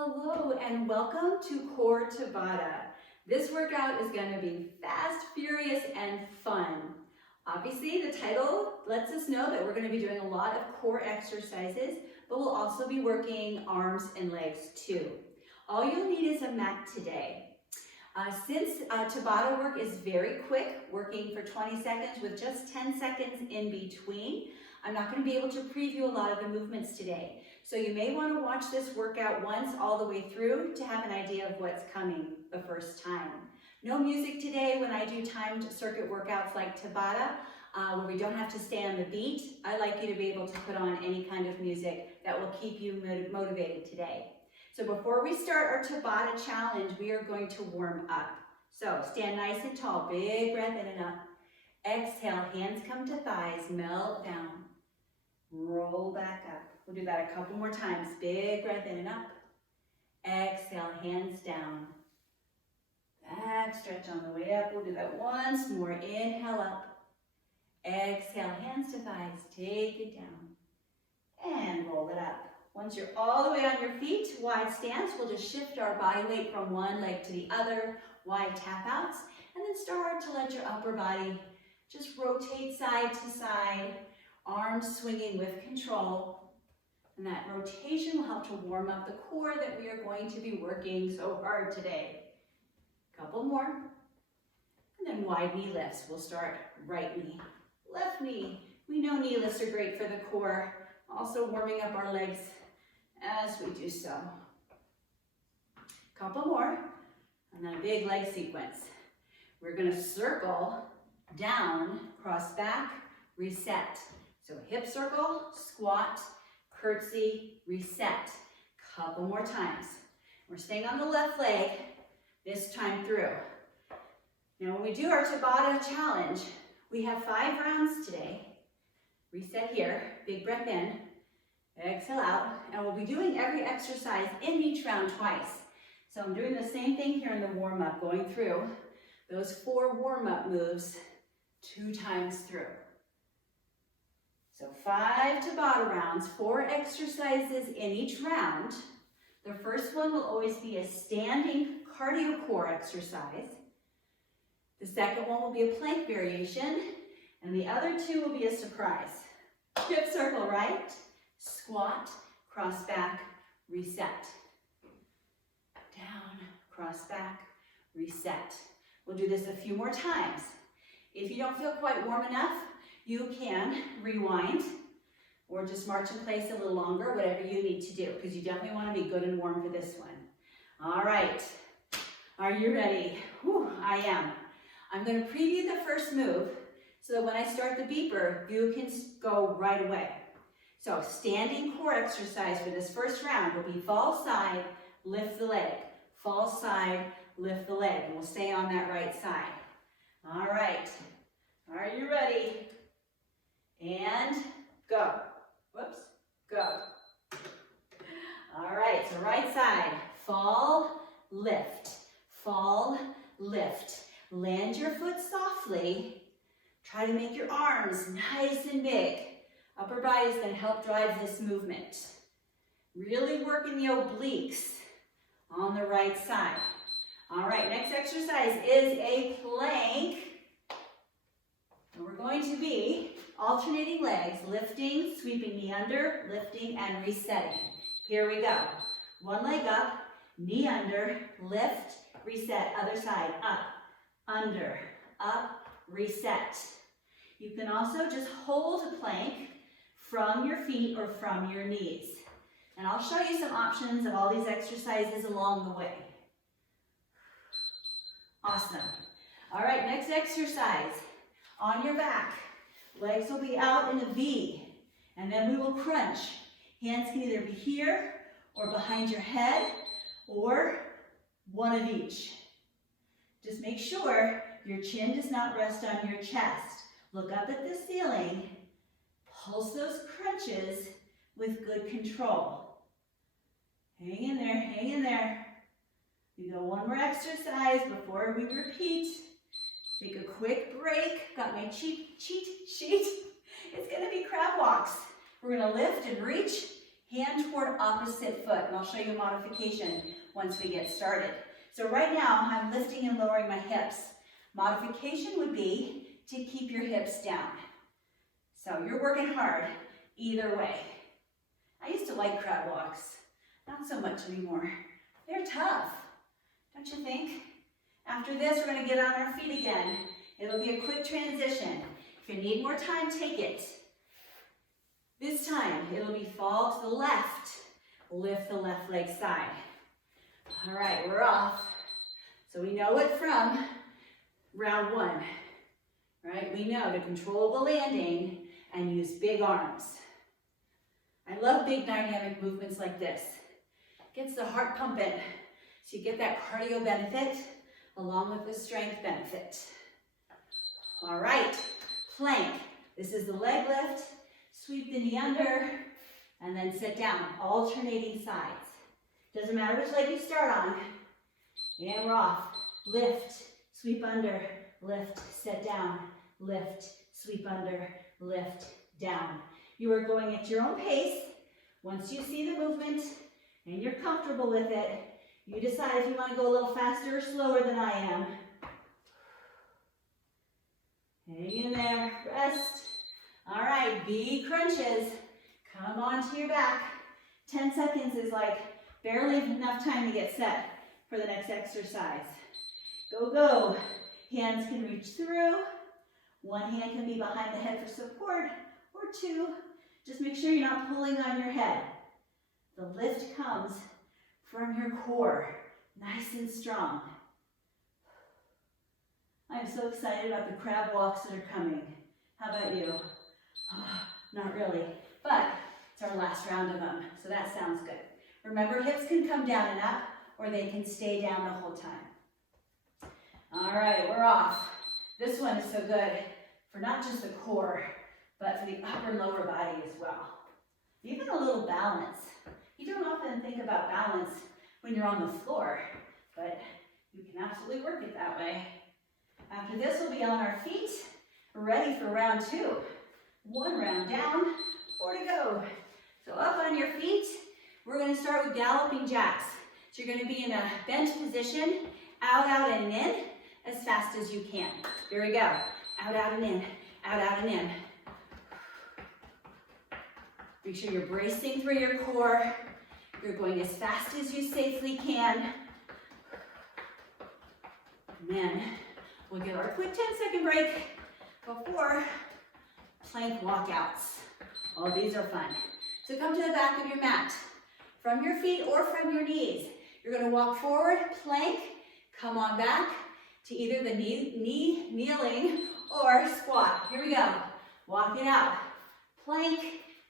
Hello and welcome to Core Tabata. This workout is going to be fast, furious, and fun. Obviously, the title lets us know that we're going to be doing a lot of core exercises, but we'll also be working arms and legs too. All you'll need is a mat today. Since Tabata work is very quick, working for 20 seconds with just 10 seconds in between, I'm not going to be able to preview a lot of the movements today. So you may want to watch this workout once all the way through to have an idea of what's coming the first time. No music today when I do timed circuit workouts like Tabata, where we don't have to stay on the beat. I like you to be able to put on any kind of music that will keep you motivated today. So before we start our Tabata challenge, we are going to warm up. So stand nice and tall, big breath in and up. Exhale, hands come to thighs, melt down. Roll back up. We'll do that a couple more times. Big breath in and up. Exhale, hands down. Back stretch on the way up. We'll do that once more. Inhale up. Exhale, hands to thighs. Take it down. And roll it up. Once you're all the way on your feet, wide stance, we'll just shift our body weight from one leg to the other. Wide tap outs. And then start to let your upper body just rotate side to side. Arms swinging with control, and that rotation will help to warm up the core that we are going to be working so hard today. Couple more, and then wide knee lifts. We'll start right knee, left knee. We know knee lifts are great for the core, also warming up our legs as we do so. Couple more, and then a big leg sequence. We're going to circle down, cross back, reset. So hip circle, squat, curtsy, reset. Couple more times. We're staying on the left leg this time through. Now when we do our Tabata challenge, we have 5 rounds today. Reset here, big breath in, exhale out, and we'll be doing every exercise in each round twice. So I'm doing the same thing here in the warm-up, going through those 4 warm-up moves 2 times through. So 5 Tabata rounds, 4 exercises in each round. The first one will always be a standing cardio core exercise. The second one will be a plank variation, and the other 2 will be a surprise. Hip circle right, squat, cross back, reset. Down, cross back, reset. We'll do this a few more times. If you don't feel quite warm enough, you can rewind or just march in place a little longer, whatever you need to do, because you definitely want to be good and warm for this one. All right, are you ready? Whew, I am. I'm going to preview the first move so that when I start the beeper, you can go right away. So standing core exercise for this first round will be fall side, lift the leg. Fall side, lift the leg. And we'll stay on that right side. All right, are you ready? And go. Whoops, go. All right, so right side, fall, lift, fall, lift. Land your foot softly. Try to make your arms nice and big. Upper body is going to help drive this movement. Really working the obliques on the right side. All right, next exercise is a plank. And we're going to be alternating legs, lifting, sweeping knee under, lifting, and resetting. Here we go. One leg up, knee under, lift, reset, other side, up, under, up, reset. You can also just hold a plank from your feet or from your knees. And I'll show you some options of all these exercises along the way. Awesome. All right, next exercise. On your back. Legs will be out in a V, and then we will crunch. Hands can either be here or behind your head or one of each. Just make sure your chin does not rest on your chest. Look up at the ceiling. Pulse those crunches with good control. Hang in there, hang in there. We go one more exercise before we repeat. Take a quick break. Got my cheat sheet. It's going to be crab walks. We're going to lift and reach, hand toward opposite foot, and I'll show you a modification once we get started. So right now, I'm lifting and lowering my hips. Modification would be to keep your hips down. So you're working hard either way. I used to like crab walks, not so much anymore. They're tough, don't you think? After this, we're gonna get on our feet again. It'll be a quick transition. If you need more time, take it. This time, it'll be fall to the left. Lift the left leg side. All right, we're off. So we know it from round one, right? We know to control the landing and use big arms. I love big dynamic movements like this. Gets the heart pumping, so you get that cardio benefit along with the strength benefit. All right, plank. This is the leg lift. Sweep the knee under, and then sit down, alternating sides. Doesn't matter which leg you start on. And we're off. Lift, sweep under, lift, sit down, lift, sweep under, lift, down. You are going at your own pace. Once you see the movement and you're comfortable with it, you decide if you want to go a little faster or slower than I am. Hang in there, rest. All right, big crunches. Come onto your back. 10 seconds is like barely enough time to get set for the next exercise. Go, go. Hands can reach through. One hand can be behind the head for support, or two. Just make sure you're not pulling on your head. The lift comes from your core, nice and strong. I'm so excited about the crab walks that are coming. How about you? Oh, not really, but it's our last round of them, so that sounds good. Remember, hips can come down and up, or they can stay down the whole time. All right, we're off. This one is so good for not just the core, but for the upper and lower body as well. Even a little balance. You don't often think about balance when you're on the floor, but you can absolutely work it that way. After this, we'll be on our feet, ready for round two. One round down, 4 to go. So up on your feet, we're gonna start with galloping jacks. So you're gonna be in a bent position, out, out, and in, as fast as you can. Here we go. Out, out, and in, out, out, and in. Make sure you're bracing through your core. You're going as fast as you safely can. And then we'll get our quick 10-second break before plank walkouts. Oh, these are fun. So come to the back of your mat. From your feet or from your knees. You're gonna walk forward, plank, come on back to either the knee kneeling or squat. Here we go. Walk it out. Plank,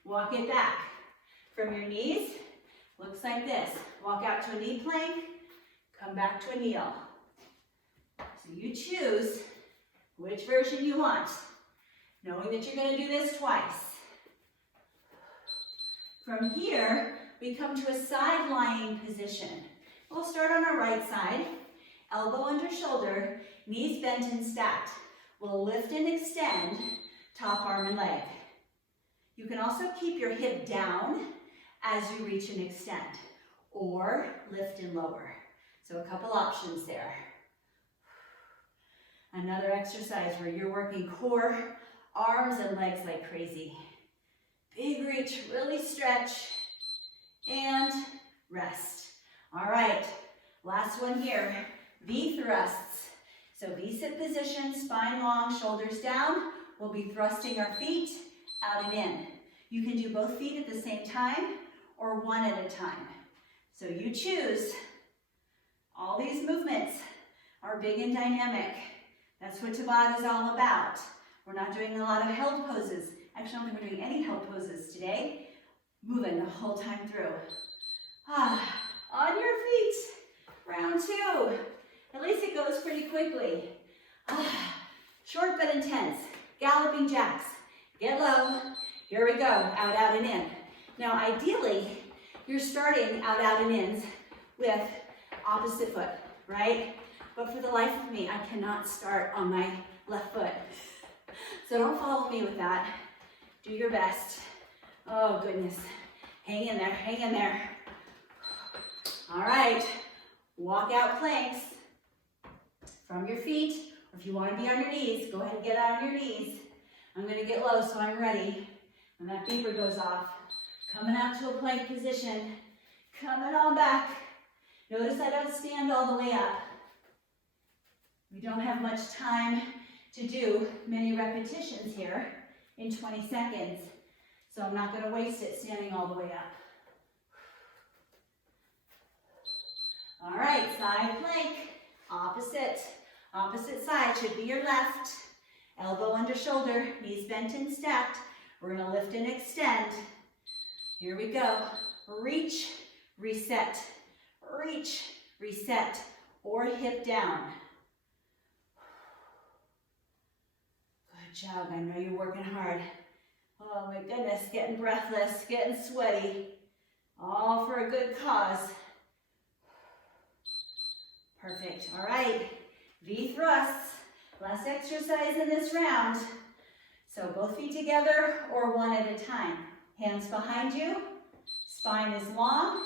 walk it back. From your knees, looks like this. Walk out to a knee plank, come back to a kneel. So you choose which version you want, knowing that you're going to do this twice. From here, we come to a side lying position. We'll start on our right side, elbow under shoulder, knees bent and stacked. We'll lift and extend, top arm and leg. You can also keep your hip down as you reach and extend, or lift and lower. So a couple options there. Another exercise where you're working core, arms and legs like crazy. Big reach, really stretch, and rest. All right, last one here, V thrusts. So V-sit position, spine long, shoulders down. We'll be thrusting our feet out and in. You can do both feet at the same time or one at a time. So you choose. All these movements are big and dynamic. That's what Tabata is all about. We're not doing a lot of held poses. Actually, I don't think we're doing any held poses today. Moving the whole time through. On your feet. Round two. At least it goes pretty quickly. Short but intense. Galloping jacks. Get low. Here we go. Out, out, and in. Now, ideally, you're starting out, out, and ins with opposite foot, right? But for the life of me, I cannot start on my left foot. So don't follow me with that. Do your best. Oh, goodness. Hang in there, hang in there. All right, walk out planks from your feet, or if you want to be on your knees, go ahead and get out on your knees. I'm going to get low so I'm ready. When that beeper goes off, coming out to a plank position, coming on back. Notice I don't stand all the way up. We don't have much time to do many repetitions here in 20 seconds, so I'm not going to waste it standing all the way up. All right, side plank, opposite side should be your left. Elbow under shoulder, knees bent and stacked. We're going to lift and extend. Here we go. Reach, reset, or hip down. Good job. I know you're working hard. Oh my goodness, getting breathless, getting sweaty. All for a good cause. Perfect. All right. V thrusts. Last exercise in this round. So both feet together or one at a time. Hands behind you. Spine is long.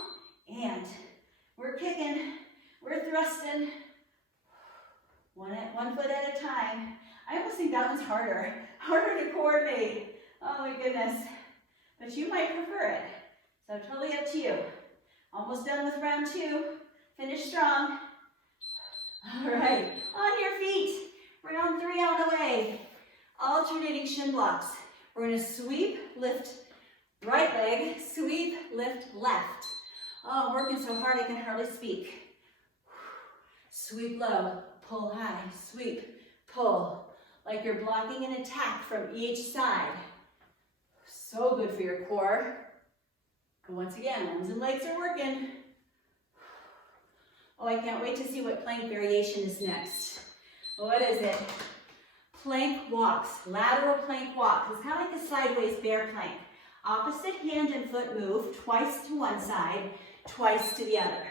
And we're kicking. We're thrusting. One foot at a time. I almost think that one's harder. Harder to coordinate. Oh my goodness. But you might prefer it. So totally up to you. Almost done with round 2. Finish strong. All right. On your feet. Round 3 on the way. Alternating shin blocks. We're going to sweep, lift right leg, sweep, lift left. Oh, I'm working so hard I can hardly speak. Sweep low, pull high, sweep, pull. Like you're blocking an attack from each side. So good for your core. And once again, arms and legs are working. Oh, I can't wait to see what plank variation is next. What is it? Plank walks, lateral plank walk. It's kind of like a sideways bear plank. Opposite hand and foot move, twice to one side, twice to the other.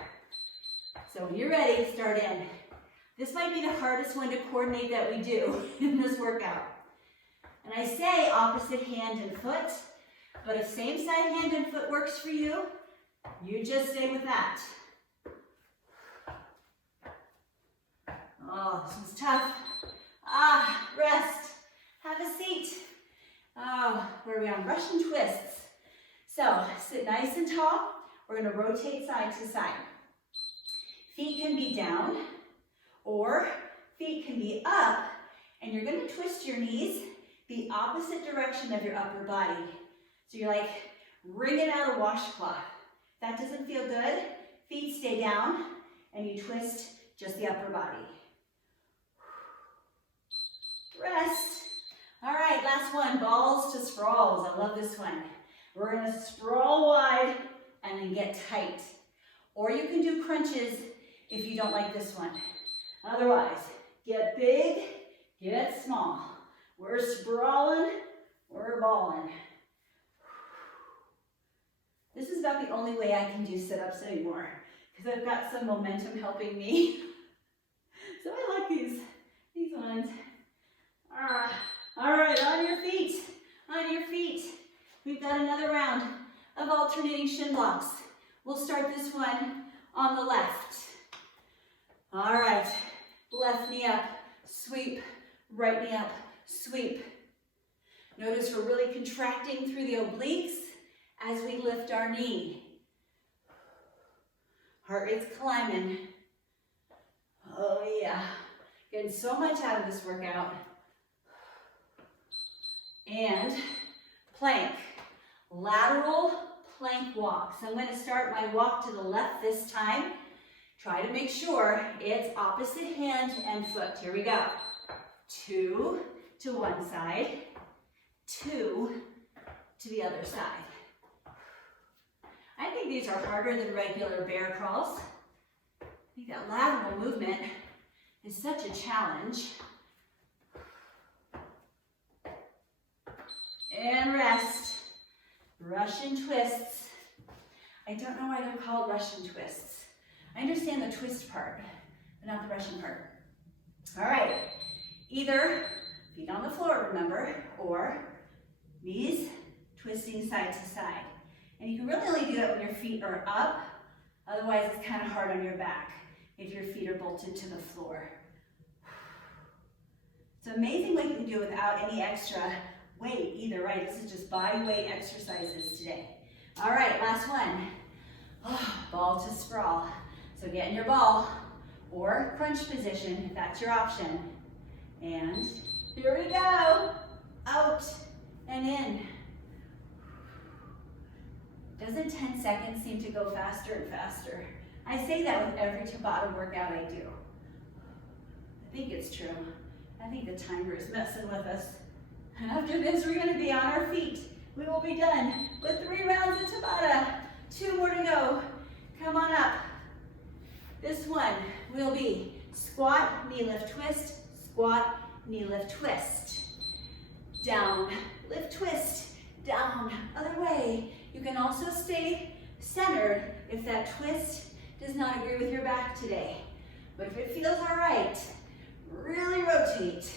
So when you're ready, start in. This might be the hardest one to coordinate that we do in this workout. And I say opposite hand and foot, but if same side hand and foot works for you, you just stay with that. Oh, this one's tough. Rest. Have a seat. Oh, where are we on? Russian twists. So, sit nice and tall. We're going to rotate side to side. Feet can be down, or feet can be up, and you're going to twist your knees the opposite direction of your upper body. So you're like wringing out a washcloth. If that doesn't feel good, feet stay down, and you twist just the upper body. Rest. All right, last one, balls to sprawls. I love this one. We're going to sprawl wide and then get tight. Or you can do crunches if you don't like this one. Otherwise, get big, get small. We're sprawling, we're balling. This is about the only way I can do sit-ups anymore because I've got some momentum helping me. So I like these ones. All right, on your feet, on your feet. We've got another round of alternating shin blocks. We'll start this one on the left. All right, left knee up, sweep, right knee up, sweep. Notice we're really contracting through the obliques as we lift our knee. Heart rate's climbing. Oh yeah, getting so much out of this workout. And plank, lateral plank walk. So I'm going to start my walk to the left this time. Try to make sure it's opposite hand and foot. Here we go. 2 to one side, 2 to the other side. I think these are harder than regular bear crawls. I think that lateral movement is such a challenge. And rest. Russian twists. I don't know why they're called Russian twists. I understand the twist part, but not the Russian part. All right. Either feet on the floor, remember, or knees twisting side to side. And you can really only do that when your feet are up. Otherwise, it's kind of hard on your back if your feet are bolted to the floor. It's amazing what you can do without any extra weight either, right? This is just body weight exercises today. All right, last one. Oh, ball to sprawl. So get in your ball or crunch position if that's your option. And here we go. Out and in. Doesn't 10 seconds seem to go faster and faster? I say that with every Tabata workout I do. I think it's true. I think the timer is messing with us. And after this, we're gonna be on our feet. We will be done with 3 rounds of Tabata. 2 more to go. Come on up. This one will be squat, knee lift, twist, squat, knee lift, twist. Down, lift, twist, down, other way. You can also stay centered if that twist does not agree with your back today. But if it feels all right, really rotate.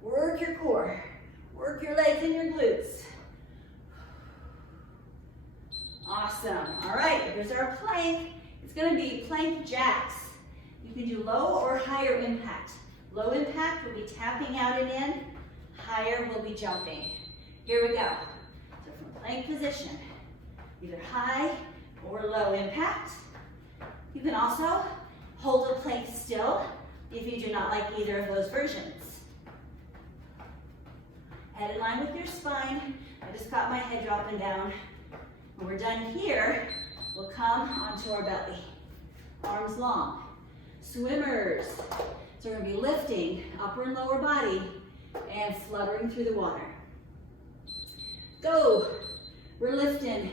Work your core. Work your legs and your glutes. Awesome. All right, here's our plank. It's going to be plank jacks. You can do low or higher impact. Low impact will be tapping out and in. Higher will be jumping. Here we go. So from plank position, either high or low impact. You can also hold a plank still if you do not like either of those versions. Head in line with your spine. I just got my head dropping down. When we're done here, we'll come onto our belly. Arms long. Swimmers. So we're going to be lifting upper and lower body and fluttering through the water. Go. We're lifting.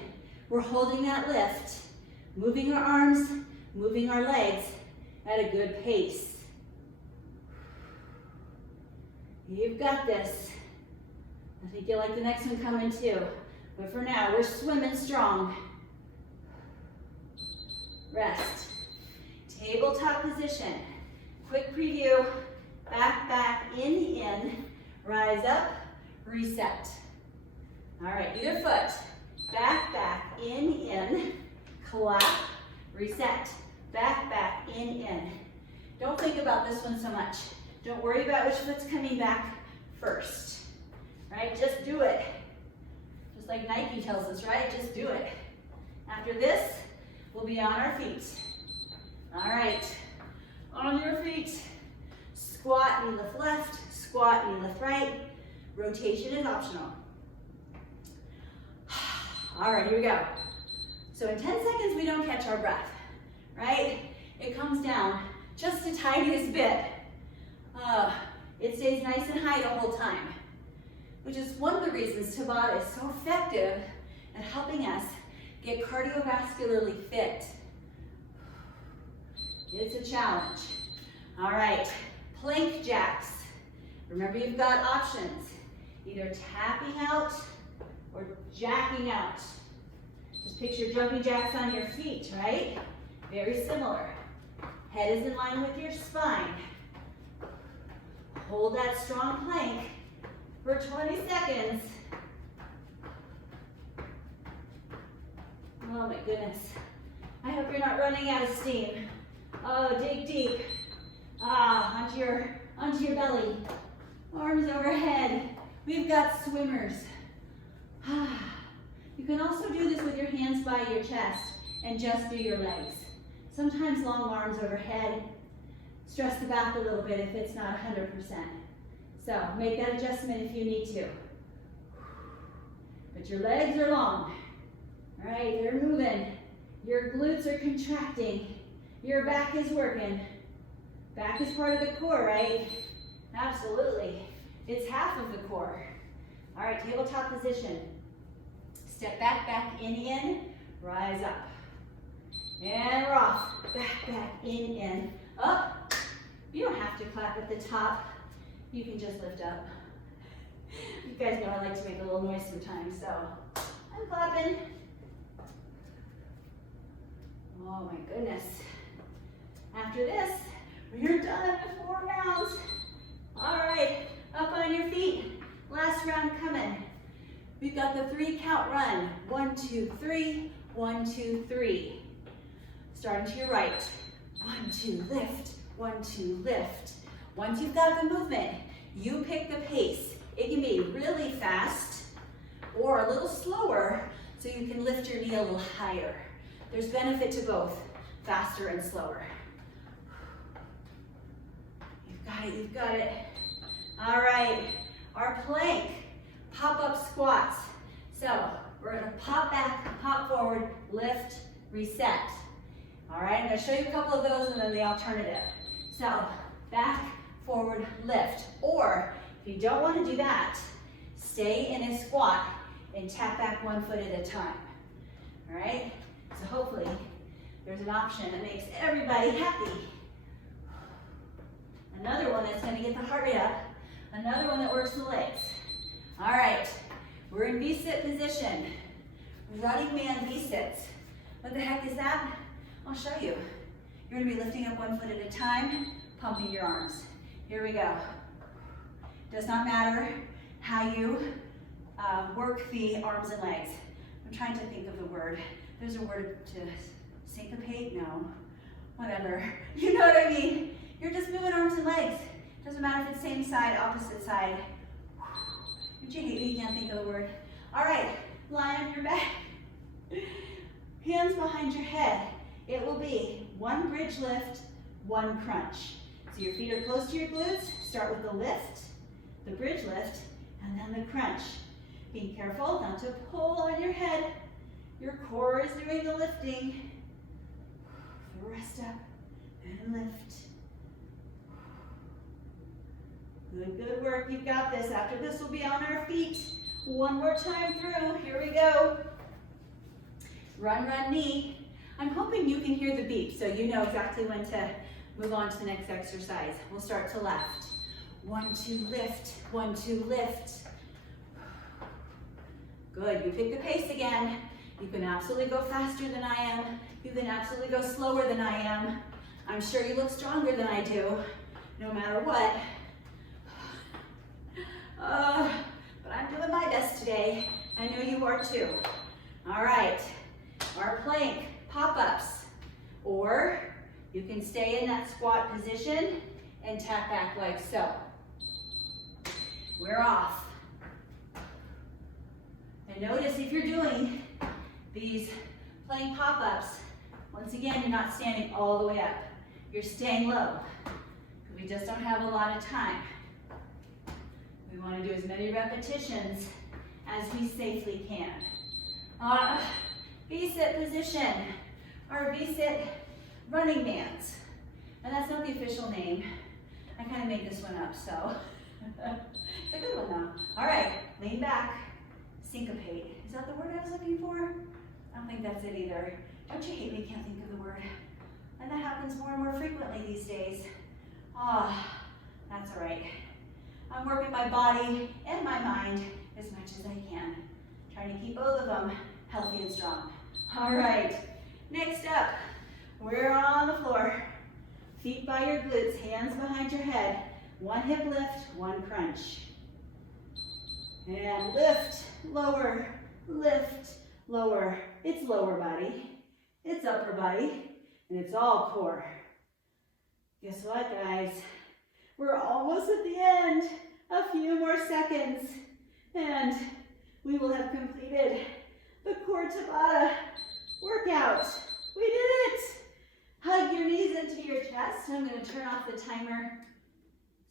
We're holding that lift. Moving our arms, moving our legs at a good pace. You've got this. I think you'll like the next one coming too. But for now, we're swimming strong. Rest. Tabletop position. Quick preview. Back, back, in. Rise up, reset. All right, either foot. Back, back, in. Clap, reset. Back, back, in. Don't think about this one so much. Don't worry about which foot's coming back first. Right, just do it. Just like Nike tells us, right? Just do it. After this, we'll be on our feet. All right, on your feet. Squat, knee lift left, squat, knee lift right. Rotation is optional. All right, here we go. So in 10 seconds, we don't catch our breath, right? It comes down just the tiniest bit. It stays nice and high the whole time, which is one of the reasons Tabata is so effective at helping us get cardiovascularly fit. It's a challenge. All right, plank jacks. Remember, you've got options, either tapping out or jacking out. Just picture jumping jacks on your feet, right? Very similar. Head is in line with your spine. Hold that strong plank for 20 seconds. Oh my goodness. I hope you're not running out of steam. Oh, dig deep. Onto your belly. Arms overhead. We've got swimmers. You can also do this with your hands by your chest and just do your legs. Sometimes long arms overhead. Stress the back a little bit if it's not 100%. So make that adjustment if you need to. But your legs are long. All right, they're moving. Your glutes are contracting. Your back is working. Back is part of the core, right? Absolutely. It's half of the core. All right, tabletop position. Step back, back, in, rise up. And we're off. Back, back, in, up. You don't have to clap at the top. You can just lift up. You guys know I like to make a little noise sometimes, so I'm clapping. Oh my goodness. After this, we're done with 4 rounds. All right, up on your feet. Last round coming. We've got the 3 count run. 1, 2, 3, 1, 2, 3. Starting to your right. 1, 2, lift, 1, 2, lift. Once you've got the movement, you pick the pace. It can be really fast or a little slower so you can lift your knee a little higher. There's benefit to both, faster and slower. You've got it, you've got it. All right, our plank, pop-up squats. So we're gonna pop back, pop forward, lift, reset. All right, I'm gonna show you a couple of those and then the alternative. So back, forward, lift. Or if you don't wanna do that, stay in a squat and tap back 1 foot at a time. All right, so hopefully there's an option that makes everybody happy. Another one that's gonna get the heart rate up. Another one that works the legs. All right, we're in V-sit position. Running man V-sits. What the heck is that? I'll show you. You're gonna be lifting up 1 foot at a time, pumping your arms. Here we go. Does not matter how you work the arms and legs. I'm trying to think of the word. There's a word to syncopate? No, whatever. You know what I mean? You're just moving arms and legs. Doesn't matter if it's same side, opposite side. Don't you hate me? You can't think of the word. All right, lie on your back. Hands behind your head. It will be 1 bridge lift, 1 crunch. So your feet are close to your glutes. Start with the lift, the bridge lift, and then the crunch. Being careful not to pull on your head. Your core is doing the lifting. So rest up and lift. Good, good work. You've got this. After this, we'll be on our feet. 1 more time through. Here we go. Run, run, knee. I'm hoping you can hear the beep so you know exactly when to move on to the next exercise. We'll start to left. 1, 2, lift. 1, 2, lift. Good. You pick the pace again. You can absolutely go faster than I am. You can absolutely go slower than I am. I'm sure you look stronger than I do, no matter what. But I'm doing my best today. I know you are too. All right, our plank, pop-ups. Or you can stay in that squat position and tap back like so. We're off. And notice if you're doing these plank pop-ups, once again, you're not standing all the way up. You're staying low. We just don't have a lot of time. We want to do as many repetitions as we safely can. V-sit position, or V-sit running man's. And that's not the official name. I kind of made this one up, so it's a good one though. All right, lean back, syncopate. Is that the word I was looking for? I don't think that's it either. Don't you hate me? Can't think of the word. And that happens more and more frequently these days. That's all right. I'm working my body and my mind as much as I can. Trying to keep both of them healthy and strong. All right, next up, we're on the floor. Feet by your glutes, hands behind your head. 1 hip lift, 1 crunch. And lift, lower, lift, lower. It's lower body, it's upper body, and it's all core. Guess what, guys? We're almost at the end. A few more seconds, and we will have completed the core Tabata workout. We did it. Hug your knees into your chest. I'm going to turn off the timer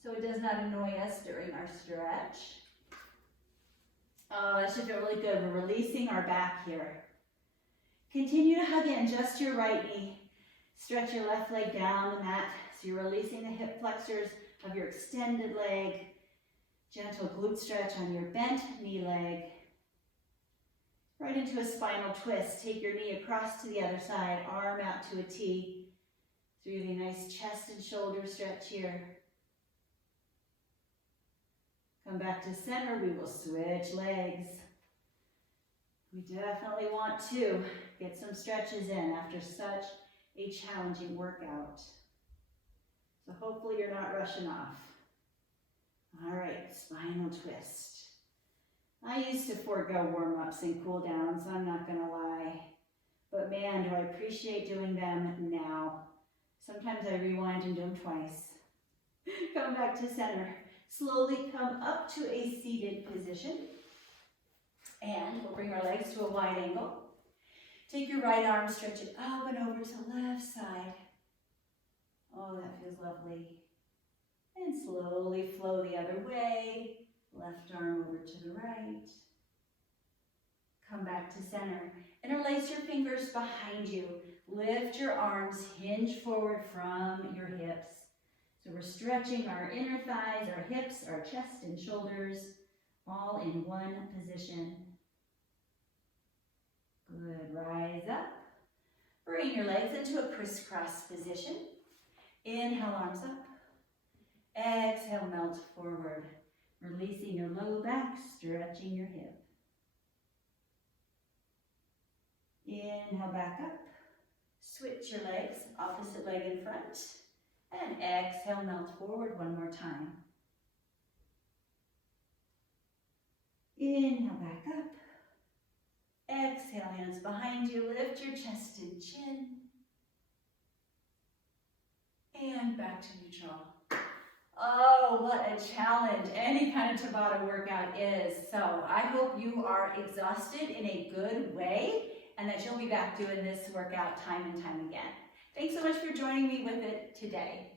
so it does not annoy us during our stretch. That should feel really good. We're releasing our back here. Continue to hug in just your right knee. Stretch your left leg down the mat so you're releasing the hip flexors of your extended leg. Gentle glute stretch on your bent knee leg. Right into a spinal twist. Take your knee across to the other side, arm out to a T. It's a really nice chest and shoulder stretch here. Come back to center, we will switch legs. We definitely want to get some stretches in after such a challenging workout. So hopefully you're not rushing off. All right, spinal twist. I used to forego warm-ups and cool downs, I'm not gonna lie. But man, do I appreciate doing them now. Sometimes I rewind and do them twice. Come back to center. Slowly come up to a seated position. And we'll bring our legs to a wide angle. Take your right arm, stretch it up and over to left side. Oh, that feels lovely. And slowly flow the other way. Left arm over to the right. Come back to center. Interlace your fingers behind you. Lift your arms, hinge forward from your hips. So we're stretching our inner thighs, our hips, our chest and shoulders, all in one position. Good, rise up. Bring your legs into a crisscross position. Inhale, arms up. Exhale, melt forward. Releasing your low back, stretching your hip. Inhale, back up. Switch your legs, opposite leg in front. And exhale, melt forward one more time. Inhale, back up. Exhale, hands behind you. Lift your chest and chin. And back to neutral. Oh, what a challenge any kind of Tabata workout is. So I hope you are exhausted in a good way and that you'll be back doing this workout time and time again. Thanks so much for joining me with it today.